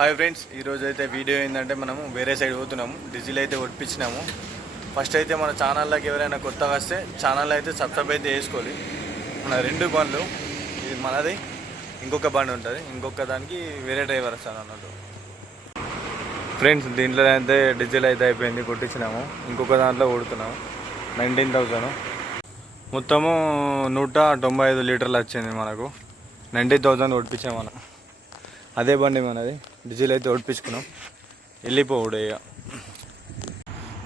Hi friends ఈరోజు అయితే video ఏంటంటే మనము వేరే సైడ్ పోతున్నాము. డీజిల్ అయితే ఒడిపించినాము ఫస్ట్ అయితే మన ఛానల్లోకి ఎవరైనా కొత్తగా వస్తే ఛానల్ అయితే సబ్స్క్రైబ్ అయితే చేసుకోవాలి. మన రెండు బండ్లు ఇది మనది ఇంకొక బండి ఉంటుంది. ఇంకొక దానికి వేరే డ్రైవర్ వస్తాను అన్నట్టు. ఫ్రెండ్స్ దీంట్లో అయితే డీజిల్ అయితే అయిపోయింది కొట్టించినాము. ఇంకొక దాంట్లో కొడుతున్నాము. నైన్టీన్ థౌజండ్ మొత్తము నూట తొంభై ఐదు లీటర్లు వచ్చింది మనకు. నైన్టీన్ థౌజండ్ కొట్టించాం మనం. అదే బండి మనది. డీజిల్ అయితే ఒడిపించుకున్నాం వెళ్ళిపోవుడు ఇక.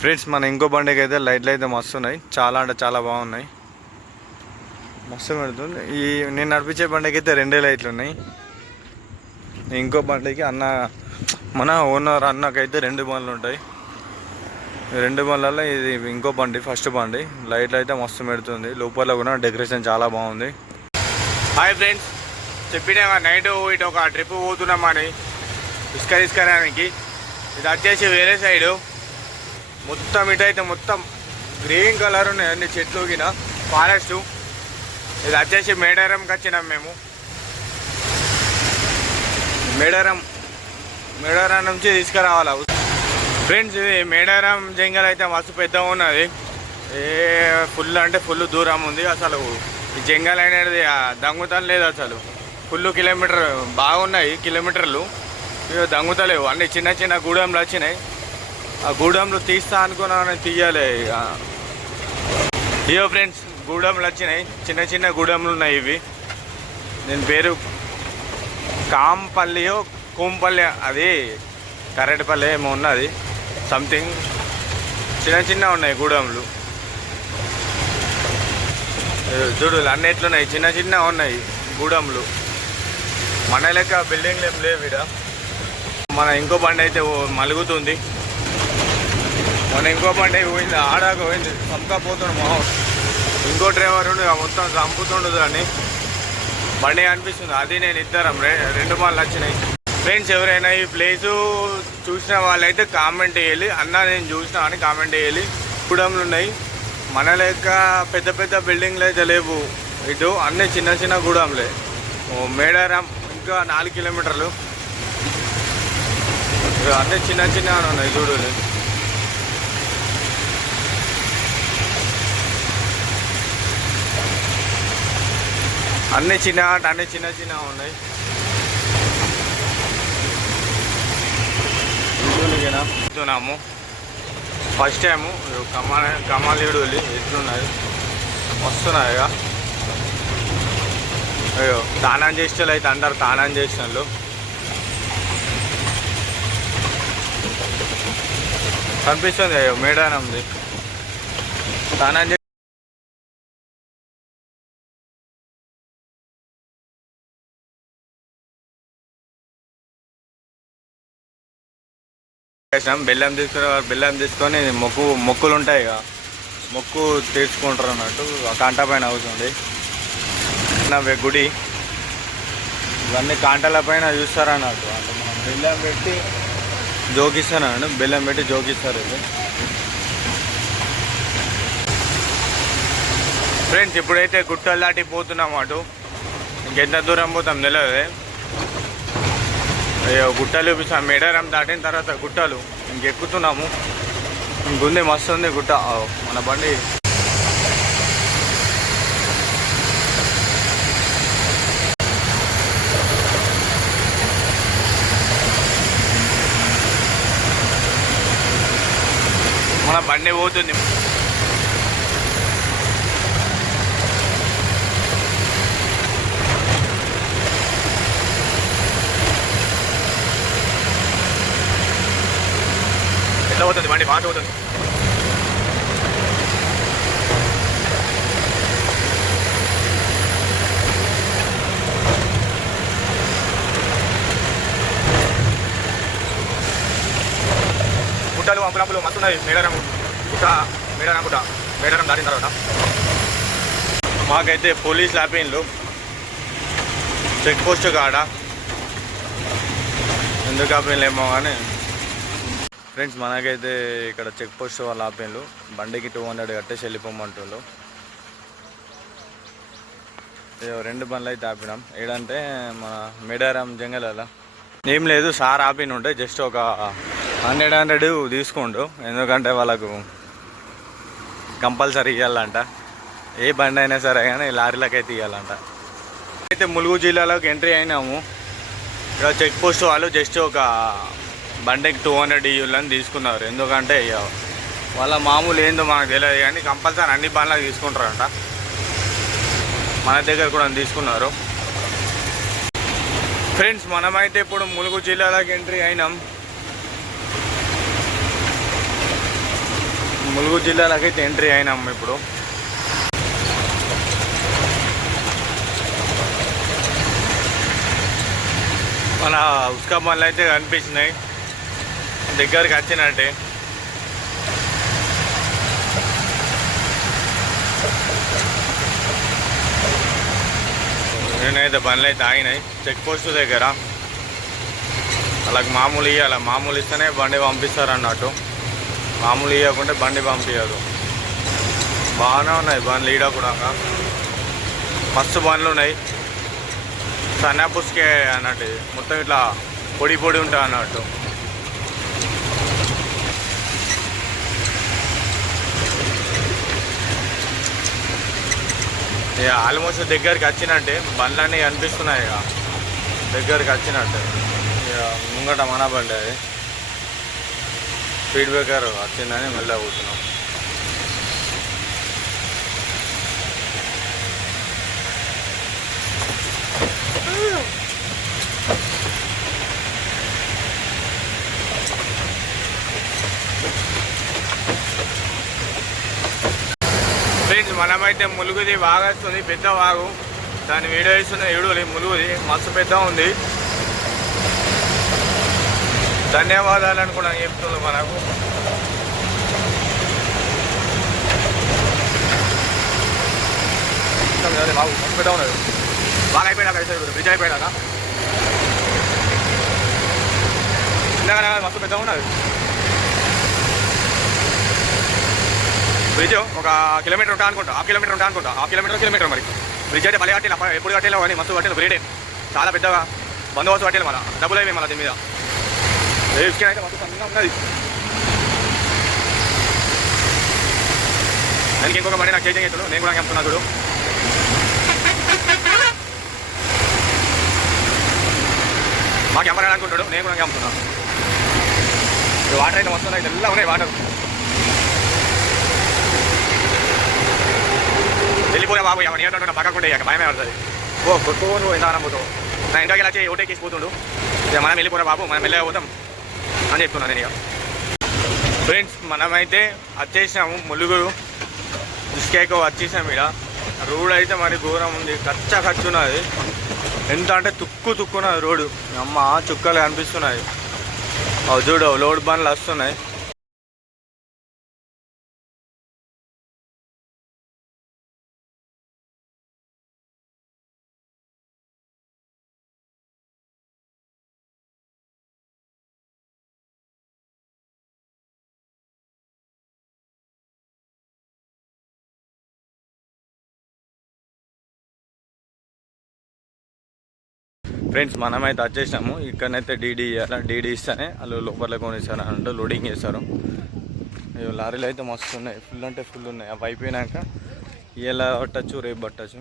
ఫ్రెండ్స్ మన ఇంకో బండికి అయితే లైట్లు అయితే మస్తు ఉన్నాయి చాలా అంటే చాలా బాగున్నాయి. మస్తు పెడుతుంది. ఈ నేను నడిపించే బండికి అయితే రెండే లైట్లు ఉన్నాయి. ఇంకో బండికి అన్న మన ఓనర్ అన్నకైతే రెండు బండ్లు ఉంటాయి. రెండు బండ్లలో ఇది ఇంకో బండి ఫస్ట్ బండి. లైట్లు అయితే మస్తు పెడుతుంది. లోపల కూడా డెకరేషన్ చాలా బాగుంది. హాయ్ ఫ్రెండ్స్ చెప్పినా నైట్ ఇటు ఒక ట్రిప్ పోతున్నామని ఇసుక తీసుకురానికి ఇది వచ్చేసి వేరే సైడు మొత్తం ఇటైతే మొత్తం గ్రీన్ కలర్ ఉన్నాయి అన్ని చెట్లు గిన ఫారెస్ట్ ఇది వచ్చేసి మేడారంకి వచ్చినాం మేము. మేడారం మేడారం నుంచి తీసుకురావాలా? ఫ్రెండ్స్ ఇది మేడారం జంగల్ అయితే మస్తు పెద్దగా ఉన్నది. ఏ ఫుల్ అంటే ఫుల్ దూరం ఉంది అసలు. ఈ జంగల్ అనేది దంగుతం లేదు అసలు. ఫుల్ కిలోమీటర్ బాగున్నాయి కిలోమీటర్లు ఇక దంగుతలేవు. అన్ని చిన్న చిన్న గూడెంలు వచ్చినాయి. ఆ గూడెంలు తీస్తా అనుకున్నా తీయాలి ఇక ఇయో ఫ్రెండ్స్ గూడెంలు వచ్చినాయి. చిన్న చిన్న గూడెంలు ఉన్నాయి ఇవి. నేను పేరు కాంపల్లియో కోంపల్లి అది కరెంట్పల్లి ఏమో ఉన్నది. సంథింగ్ చిన్న చిన్న ఉన్నాయి గూడెంలు. చూడు అన్ని చిన్న చిన్న ఉన్నాయి గూడెంలు. మన లెక్క బిల్డింగ్లు ఏం లేవు ఇక్కడ మన ఇంకో బండి అయితే మలుగుతుంది. మన ఇంకో బండి పోయింది ఆడాక పోయింది చంపకపోతుండు మొహం. ఇంకో డ్రైవర్ ఉండి మొత్తం చంపుతుండదు అని బండి అనిపిస్తుంది అది నేను ఇద్దరం రెండు మాలు వచ్చినాయి ఫ్రెండ్స్ ఎవరైనా ఈ ప్లేసు చూసిన వాళ్ళైతే కామెంట్ చేయాలి. అన్న నేను చూసినా అని కామెంట్ చేయాలి. కుడంలు ఉన్నాయి. మన లెక్క పెద్ద పెద్ద బిల్డింగ్లు అయితే లేవు. ఇటు అన్నీ చిన్న చిన్న గూడెంలే. మేడారం ఇంకా నాలుగు కిలోమీటర్లు. అన్ని చిన్న చిన్న ఉన్నాయి చూడు. అన్ని చిన్న అన్నీ అన్ని చిన్న చిన్న ఉన్నాయి. చూస్తున్నాము. ఫస్ట్ టైము కమాల కమాలీడు వెళ్ళి ఎట్లున్నది వస్తున్నాయి ఇక అయ్యో తానం చేసేవాళ్ళు అయితే అందరు తానం చేసినాళ్ళు. కనిపిస్తుంది అయ్యో మేడానంది తానం చే చేసినాం. బెల్లం తీసుకుని బెల్లం తీసుకొని మొక్కు మొక్కులు ఉంటాయి ఇక. మొక్కు తీర్చుకుంటారు అన్నట్టు. ఆ కాంట పైన అవుతుంది నా గుడి. ఇవన్నీ కాంటల పైన చూస్తారు అన్నట్టు అంటే మనం బెల్లం పెట్టి జోకిస్తాను అండి బెల్లం పెట్టి జోకిస్తారు ఇది ఫ్రెండ్స్ ఇప్పుడైతే గుట్టలు దాటి పోతున్నాం అటు. ఇంకెంత దూరం పోతాం తెలియదు అయ్యో గుట్టలు చూపిస్తాం. మేడారం దాటిన తర్వాత గుట్టలు ఇంకెక్కుతున్నాము. ఇంకుంది మస్తు ఉంది గుట్ట మన బండి మన బండి పోతుంది ఎట్లా పోతుంది బండి బాగా పోతుంది గుట్టలు అంపులంపులు మస్తున్నాయి ఉన్నాయి. మేడారం మేడారం గుట్ట మేడారం దాటిన తర్వాత. మాకైతే పోలీస్ లాపిన్లు చెక్ పోస్ట్ కాడ. ఎందుకు ఆపిన్లేమో కానీ ఫ్రెండ్స్ మనకైతే ఇక్కడ చెక్ పోస్ట్ వాళ్ళు ఆపిన్లు. బండికి టూ హండ్రెడ్ కట్టేసి వెళ్ళిపోమంటుండ్రు. రెండు బండ్లు అయితే ఆపినాం. ఏడంటే మన మేడారం జంగల్ అలా ఏం లేదు సార్ ఆపినుంటే జస్ట్ ఒక హండ్రెడ్ హండ్రెడ్ తీసుకోండు. ఎందుకంటే వాళ్ళకు కంపల్సరీ ఇవ్వాలంట ఏ బండి అయినా సరే కానీ లారీలకు అయితే ఇవ్వాలంట అయితే ములుగు జిల్లాలోకి ఎంట్రీ అయినాము. ఇక్కడ చెక్ పోస్ట్ వాళ్ళు జస్ట్ ఒక బండికి టూ హండ్రెడ్ ఇవ్వాలని తీసుకున్నారు. ఎందుకంటే ఇక వాళ్ళ మామూలు ఏందో మనకు తెలియదు కానీ కంపల్సరీ అన్ని బండ్లకు తీసుకుంటారంట. మన దగ్గర కూడా తీసుకున్నారు. ఫ్రెండ్స్ మనమైతే ఇప్పుడు ములుగు జిల్లాలోకి ఎంట్రీ అయినాం. ములుగు జిల్లాలోకి అయితే ఎంట్రీ అయినాం ఇప్పుడు. మన ఉస్కా బండ్లు అయితే కనిపించినాయి. దగ్గరికి వచ్చినట్టే. నేనైతే బండ్లు అయితే ఆగినాయి. చెక్ పోస్ట్ దగ్గర. అలాగ మామూలు ఇవ్వాలి మామూలు ఇస్తేనే బండి పంపిస్తారు అన్నట్టు మామూలు ఇవ్వకుంటే బండి పంపించదు బాగానే ఉన్నాయి బండ్లు ఈడ కూడా. మస్తు బండ్లు ఉన్నాయి. సన్నాపుస్కే అన్నట్టు. మొత్తం ఇట్లా పొడి పొడి ఉంటుంది అన్నట్టు. ఇక ఆల్మోస్ట్ దగ్గరికి వచ్చినట్టే. బండ్లన్నీ కనిపిస్తున్నాయి ఇక. దగ్గరికి వచ్చినట్టే. ఇక ముంగట మన బండి అది. స్పీడ్ బ్రేకర్ వచ్చిందని మళ్ళీ అవుతున్నాం ఫ్రెండ్స్ మనమైతే ములుగుది బాగా వస్తుంది పెద్ద వాగు. దాని వీడియో ఇస్తున్న ఏడుగులి ములుగుది మస్తు పెద్ద ఉంది. ధన్యవాదాలు అని కూడా చెప్తుంది మనకు. బాబు పెద్ద ఉన్నది బాగా అయిపోయినాక బ్రిడ్జ్ అయిపోయినాక ఇందాక మస్తు పెద్ద ఉన్నది. బ్రిడ్జ్ ఒక కిలోమీటర్ ఉంటా అనుకుంటా హాఫ్ కిలోమీటర్ ఉంటా అనుకుంటా హాఫ్ కిలోమీటర్ కిలోమీటర్ మరి. బ్రిడ్జ్ అయితే మళ్ళీ కట్టేలా ఎప్పుడు కట్టేలా కానీ మస్తు కట్టేలా బ్రేడే చాలా పెద్దగా బందోబస్తు కట్టేలా మన డబ్బులు అయిపోయి మన దీని మీద. రేపు అయితే మస్తు సన్నగా ఉన్నది దానికి ఇంకొక బండి నాకు చేంజ్ అవుతాడు నేను కూడా చెప్తున్నా చూడు మాకు ఎంపరాడు అనుకుంటాడు నేను కూడా చెప్తున్నా వాటర్ అయితే వస్తున్నాయి తెల్ల ఉన్నాయి వాటర్ వెళ్ళిపోయా బాబు ఎవరు ఏంటంటే పక్కకుండా ఇక భయమే పడుతుంది ఓ కొట్టుకో నువ్వు ఎంత ఎందానమ్మతో నా ఇంటికి ఇలా వచ్చి ఓటేకేసి పోతుండు ఇక మనం వెళ్ళిపోరా బాబు మనం వెళ్ళే పోతాం అని చెప్తున్నాను నేను ఫ్రెండ్స్ మనమైతే వచ్చేసాము ములుగు. ఇసుకేకో వచ్చేసాము ఇక్కడ రోడ్ అయితే మరి ఘోరం ఉంది. కచ్చ ఖర్చున్నది ఎంత అంటే తుక్కు తుక్కున్నది రోడ్డు. అమ్మ చుక్కలు కనిపిస్తున్నాయి. చూడు లోడ్ బండ్లు వస్తున్నాయి. ఫ్రెండ్స్ మనమైతే వచ్చేసినాము. ఇక్కడనైతే డీడీ ఇవ్వాలి డీడీ ఇస్తేనే వాళ్ళు లోపల కొనిస్తారు అంటే లోడింగ్ చేస్తారు. లారీలు అయితే మస్తు ఉన్నాయి. ఫుల్ అంటే ఫుల్ ఉన్నాయి. అవి అయిపోయినాక ఇలా పట్టచ్చు రేపు పట్టచ్చు.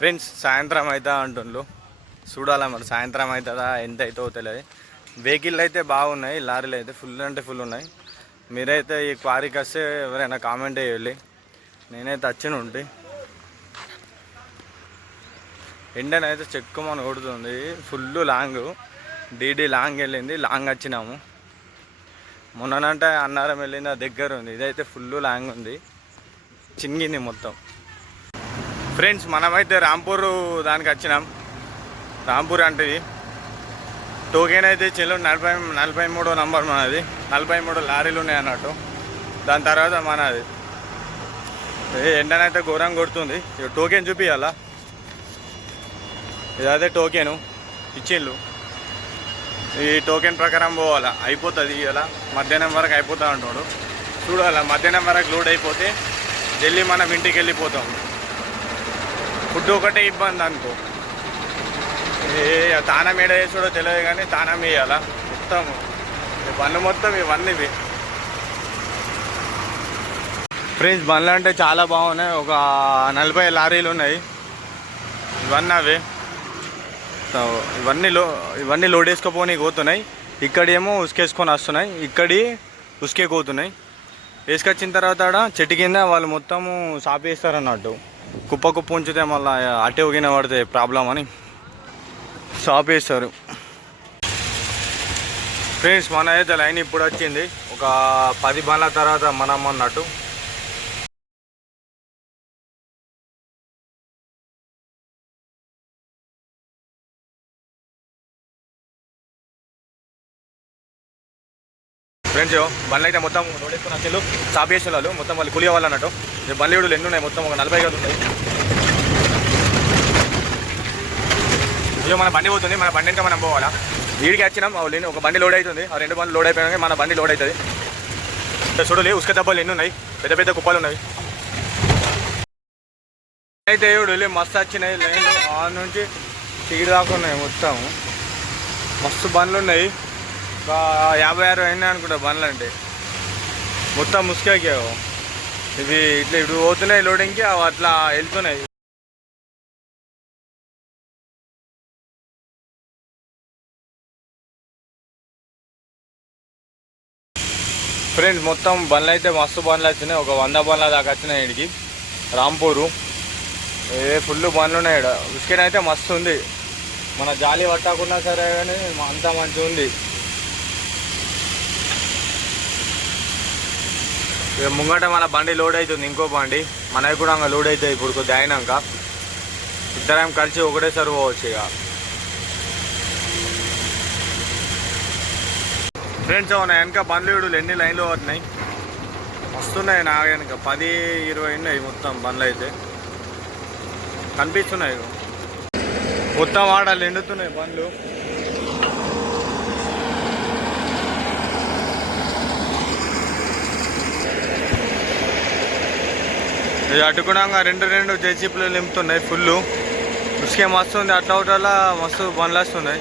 ఫ్రెండ్స్ సాయంత్రం అవుతా అంటుండ్రు చూడాలా మరి సాయంత్రం అవుతుందా ఎంత అవుతుందో తెలియదు. వెహికల్ అయితే బాగున్నాయి లారీలు అయితే ఫుల్ అంటే ఫుల్ ఉన్నాయి. మీరైతే ఈ క్వారీకి వస్తే ఎవరైనా కామెంట్ చేయాలి నేనైతే వచ్చిన ఉంటే. ఎండనైతే చెక్కుమని కొడుతుంది. Full long. డీడీ లాంగ్ వెళ్ళింది. లాంగ్ వచ్చినాము. మొన్ననంటే అన్నారం వెళ్ళింది. ఆ దగ్గర ఉంది. ఇదైతే ఫుల్ లాంగ్ ఉంది. చింగింది మొత్తం. ఫ్రెండ్స్ మనమైతే రాంపూర్ దానికి వచ్చినాం. రాంపూర్ అంటే టోకెన్ అయితే చెల్లు నలభై నలభై మూడో నంబర్ మనది. నలభై మూడు లారీలు ఉన్నాయి అన్నట్టు. దాని తర్వాత మనది. ఏ ఎండనైతే ఘోరంగా కొడుతుంది. టోకెన్ చూపించాలా ఇదైతే టోకెను ఇచ్చిండ్రు. ఈ టోకెన్ ప్రకారం పోవాలా? అయిపోతుంది ఇలా మధ్యాహ్నం వరకు అయిపోతా ఉంటాడు చూడాలా మధ్యాహ్నం వరకు లోడ్ అయిపోతే ఢిల్లీ మనం ఇంటికి వెళ్ళిపోతాం. ఫుడ్ ఒకటే ఇబ్బంది అనుకో. ఏ తానం ఏడ వేసాడో తెలియదు కానీ తానం వేయాలా మొత్తం బండ్లు మొత్తం ఇవన్నీ ఇవి. ఫ్రెండ్స్ బండ్లు అంటే చాలా బాగున్నాయి. ఒక నలభై లారీలు ఉన్నాయి. ఇవన్నీ అవి. ఇవన్నీ లో ఇవన్నీ లోడ్ వేసుకోపోని పోతున్నాయి. ఇక్కడేమో ఉసుకేసుకొని వస్తున్నాయి. ఇక్కడి ఉసుకే పోతున్నాయి. వేసుకొచ్చిన తర్వాత ఆడ చెట్టు కింద వాళ్ళు మొత్తము సాపేస్తారు అన్నట్టు కుప్ప కుప్ప ఉంచితే మళ్ళీ అటే ఉగిన పడితే ప్రాబ్లం అని సాపేస్తారు. ఫ్రెండ్స్ మన అయితే లైన్ ఇప్పుడు వచ్చింది. ఒక పది బండ్ల తర్వాత మనం అన్నట్టు. ఫ్రెండ్స్ బండ్లు అయితే మొత్తం రోడేసుకుని వచ్చేళ్ళు. స్టాప్ చేసిన వాళ్ళు మొత్తం వాళ్ళు కూలి వాళ్ళు అన్నట్టు. బండ్లు ఏడు ఎన్ని ఉన్నాయి? మొత్తం ఒక నలభై ఐదు ఉన్నాయి. ఇదిగో మన బండి పోతుంది. మన బండి ఇంకా మనం పోవాలా? వీడికి వచ్చినాం లేని ఒక బండి లోడ్ అవుతుంది ఆ రెండు బండ్లు లోడ్ అయిపోయినాక మన బండి లోడ్ అవుతుంది చూడలే ఉసుక దెబ్బలు ఎన్ని ఉన్నాయి? పెద్ద పెద్ద కుప్పలు ఉన్నాయి అయితే ఇప్పుడు మస్తు వచ్చినాయి. లైన్ ఆ నుంచి సీడ్ దాకా ఉన్నాయి మొత్తం. మస్తు బండ్లు ఉన్నాయి. ఒక యాభై ఆరు అయినాయి అనుకుంటా బండ్లు అంటే. మొత్తం ముసుకాకి ఇవి ఇట్లా ఇప్పుడు పోతున్నాయి లోడింగ్కి అవి అట్లా వెళ్తున్నాయి. ఫ్రెండ్స్ మొత్తం బండ్లు అయితే మస్తు బండ్లు వచ్చినాయి. ఒక వంద బండ్ల దాకా వచ్చినాయి ఇడికి. రాంపూరు. ఏ ఫుల్ బండ్లు ఉన్నాయి ఇక్కడ ఉస్కెన్ అయితే మస్తు ఉంది. మన జాలి పట్టకున్నా సరే కానీ అంత మంచిగా ఉంది. ఇక ముంగట మన బండి లోడ్ అవుతుంది ఇంకో బండి. మనకి కూడా ఇంకా లోడ్ అవుతుంది ఇప్పుడు కొద్దిగా అయినాక. ఇద్దరం కలిసి ఒకటేసారి పోవచ్చు ఇక. ఫ్రెండ్స్ అవునా? వెనక బండ్లు వీడులు ఎన్ని లైన్లు అవుతున్నాయి వస్తున్నాయి నా వెనక. పది ఇరవై ఉన్నాయి మొత్తం బండ్లు అయితే. కనిపిస్తున్నాయి మొత్తం ఆడాలి ఎండుతున్నాయి బండ్లు. అడ్డుకున్నాక రెండు రెండు జేసీపీలు నింపుతున్నాయి ఫుల్ ఉసుకే మస్తు ఉంది. అట్లా ఒకటల్లా మస్తు బండ్లేస్తున్నాయి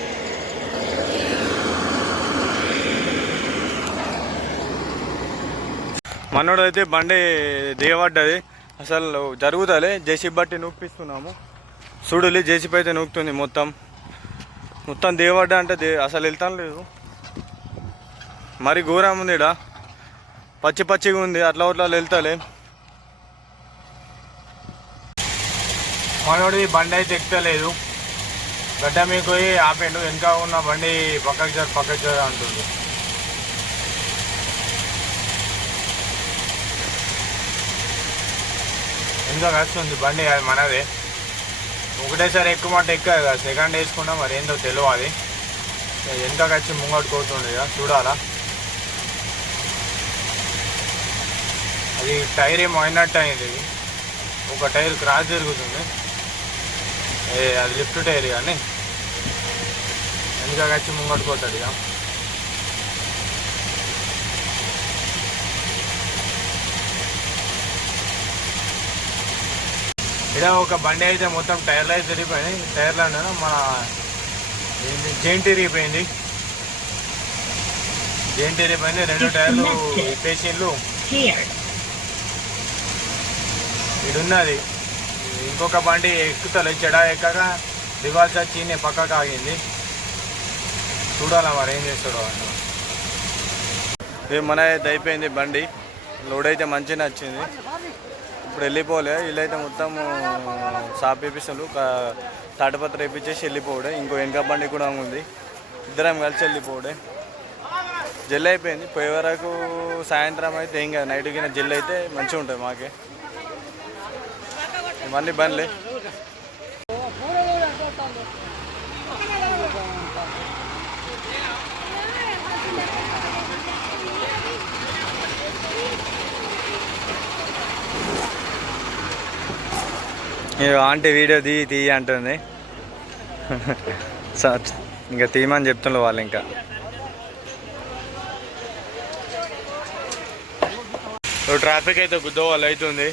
మనోడు అయితే బండి దిగబడ్డది. అసలు జరుగుతలే. జేసీబీ బట్టి నూపిస్తున్నాము. చూడులే జేసీబీ అయితే నూపుతుంది మొత్తం. మొత్తం దిగబడ్డా అంటే దే అసలు వెళ్తాను లేదు. మరి ఘోరం ఉంది ఇడ పచ్చి పచ్చిగా ఉంది. అట్లా అట్లా వెళ్తాలే. మనోడి బండి అయితే ఎక్కలేదు. గడ్డ మీకు పోయి ఆపేండు. వెనక ఉన్న బండి పక్కకి జర పక్కకి జర అంటుంది ఇంకా వస్తుంది బండి అది మనదే. ఒకటేసారి ఎక్కువ మాట ఎక్కదు కదా. సెకండ్ వేసుకున్నా మరి ఏందో తెలియదు ఎంత వచ్చి ముంగట్టుకు కదా చూడాలా. అది టైర్ ఏమో అయినట్టు అయింది. ఒక టైర్ క్రాస్ జరుగుతుంది. ఏ అది లిఫ్ట్ టైర్ కానీ. వెనక వచ్చి ముంగట్టుకోతాడు ఇక. ఇలా ఒక బండి అయితే మొత్తం టైర్లు అయితే తిరిగిపోయినాయి. టైర్లు అంటే మన జైంట్ తిరిగిపోయింది. జైంట్ తిరిగిపోయింది. రెండు టైర్లు పేషెంట్లు. ఇడున్నది. ఇంకొక బండి ఎక్కుతలే చెడ ఎక్కక రివాల్స్ వచ్చి నేను పక్కకు ఆగింది. చూడాలా మరి ఏం చేస్తాడో అని. మన అయితే అయిపోయింది బండి. లోడ్ అయితే మంచిగా వచ్చింది. ఇప్పుడు వెళ్ళిపోలే వీళ్ళైతే మొత్తం షాప్ వేపిస్తారు తాటపత్ర వేపించేసి వెళ్ళిపోవడే. ఇంకో వెనక బండి కూడా ఉంది. ఇద్దరం కలిసి వెళ్ళిపోవడే. జెల్ అయిపోయింది. పోయే వరకు సాయంత్రం అయితే ఏం కాదు. నైట్ కింద జెల్ అయితే మంచిగా ఉంటుంది మాకే. ఇవన్నీ బండ్లే. ఆంటీ వీడియో తీయి తీయి అంటుంది. సార్ ఇంకా తీయమని చెప్తుండ్రు వాళ్ళు ఇంకా. ట్రాఫిక్ అయితే గుద్ద వాళ్ళు అవుతుంది.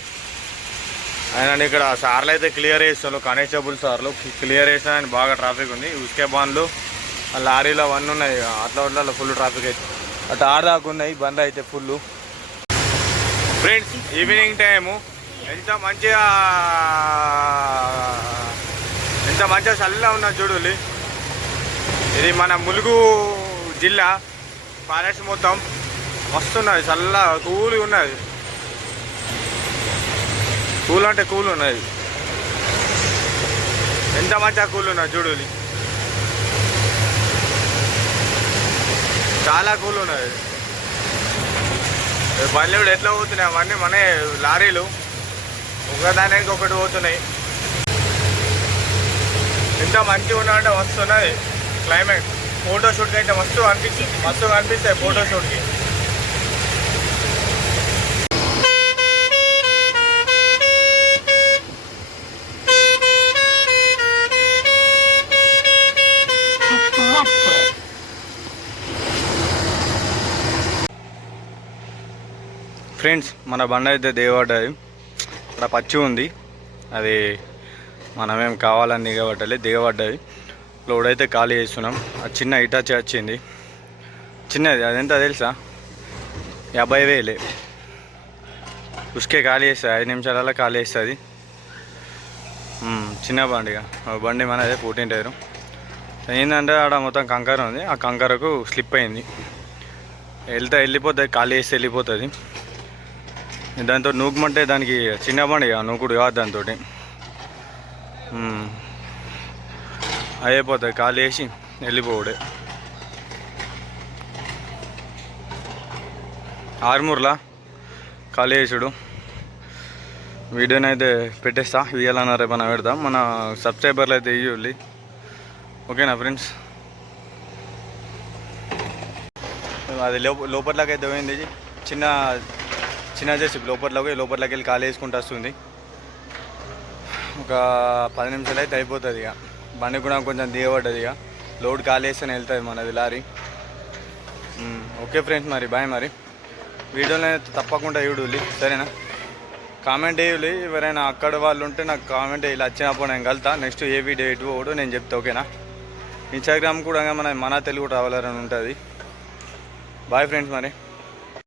ఆయన ఇక్కడ సార్లు అయితే క్లియర్ చేస్తారు కానిస్టేబుల్ సార్లు క్లియర్ చేసిన ఆయన బాగా ట్రాఫిక్ ఉంది. ఉస్కే బాన్లు ఆ లారీలు అవన్నీ ఉన్నాయి. అట్లా అట్లా ఫుల్ ట్రాఫిక్ అయితే. అటు ఆడదాకా ఉన్నాయి. బంద్ అయితే ఫుల్ ఫ్రెండ్స్ ఈవినింగ్ టైము ఎంత మంచిగా ఎంత మంచిగా చల్లగా ఉన్నది చూడులి. ఇది మన ములుగు జిల్లా. ఫారెస్ట్ మొత్తం మస్తున్నది చల్ల కూల్గా ఉన్నది. కూల్ అంటే కూల్ ఉన్నది ఎంత మంచిగా కూల్ ఉన్నది చూడులి చాలా కూల్ ఉన్నది బండ్లు కూడా ఎట్లా పోతున్నాయి? అవన్నీ మన లారీలు. ఒకదానికి ఒకటి పోతున్నాయి. ఎంత మంచిగా ఉన్నాయంటే వస్తున్నది క్లైమేట్ ఫోటోషూట్కి అయితే మస్తు అనిపిస్తుంది మస్తు అనిపిస్తాయి ఫోటోషూట్కి ఫ్రెండ్స్ మన బండ అయితే దేవడ్డది. అక్కడ పచ్చి ఉంది. అది మనమేం కావాలని దిగబడ్డలే దిగబడ్డది లోడ్ అయితే ఖాళీ చేస్తున్నాం. ఆ చిన్న ఇటాచి వచ్చింది. చిన్నది అదెంత తెలుసా? యాభై వేలే. ఉసుకే ఖాళీ చేస్తుంది ఐదు నిమిషాలలో ఖాళీ చేస్తుంది. చిన్న బండిగా. ఆ బండి మనదే ఫోర్టీన్ టైరు. ఏంటంటే ఆడ మొత్తం కంకర ఉంది. ఆ కంకరకు స్లిప్ అయింది. వెళ్తే వెళ్ళిపోతుంది ఖాళీ చేస్తే వెళ్ళిపోతుంది. దాంతో నూకమంటే దానికి చిన్న బండి ఇక నూకుడు కాదు దాంతో అయిపోతుంది ఖాళీ వేసి వెళ్ళిపోవుడే. ఆర్మూర్లా? ఖాళీ చేసుడు వీడియోని అయితే పెట్టేస్తా ఇవ్వాలన్నా రేపన్నా పెడతా. మన సబ్స్క్రైబర్లు అయితే ఇవ్వాలి ఓకేనా ఫ్రెండ్స్? అది లోప లోపట్లోకి అయితే పోయింది చిన్న చిన్న చేసి లోపట్లోకి లోపట్లోకి వెళ్ళి ఖాళీ వేసుకుంటూ వస్తుంది. ఒక పది నిమిషాలు అయితే అయిపోతుంది ఇక. బండి కూడా కొంచెం దిగబడ్డది ఇక. లోడ్ ఖాళీ వేస్తేనే వెళ్తుంది మనది లారీ. ఓకే ఫ్రెండ్స్ మరి బాయ్ మరి. వీడియోలో తప్పకుండా చూడాలి సరేనా? కామెంట్ వేయాలి ఎవరైనా అక్కడ వాళ్ళు ఉంటే నాకు కామెంట్ వేయాలి వచ్చినప్పుడు నేను కలుతా. నెక్స్ట్ ఏ వీడియో ఎటు పోడు నేను చెప్తా ఓకేనా? ఇన్స్టాగ్రామ్ కూడా మన మన తెలుగు ట్రావెలర్ అని ఉంటుంది. బాయ్ ఫ్రెండ్స్ మరి.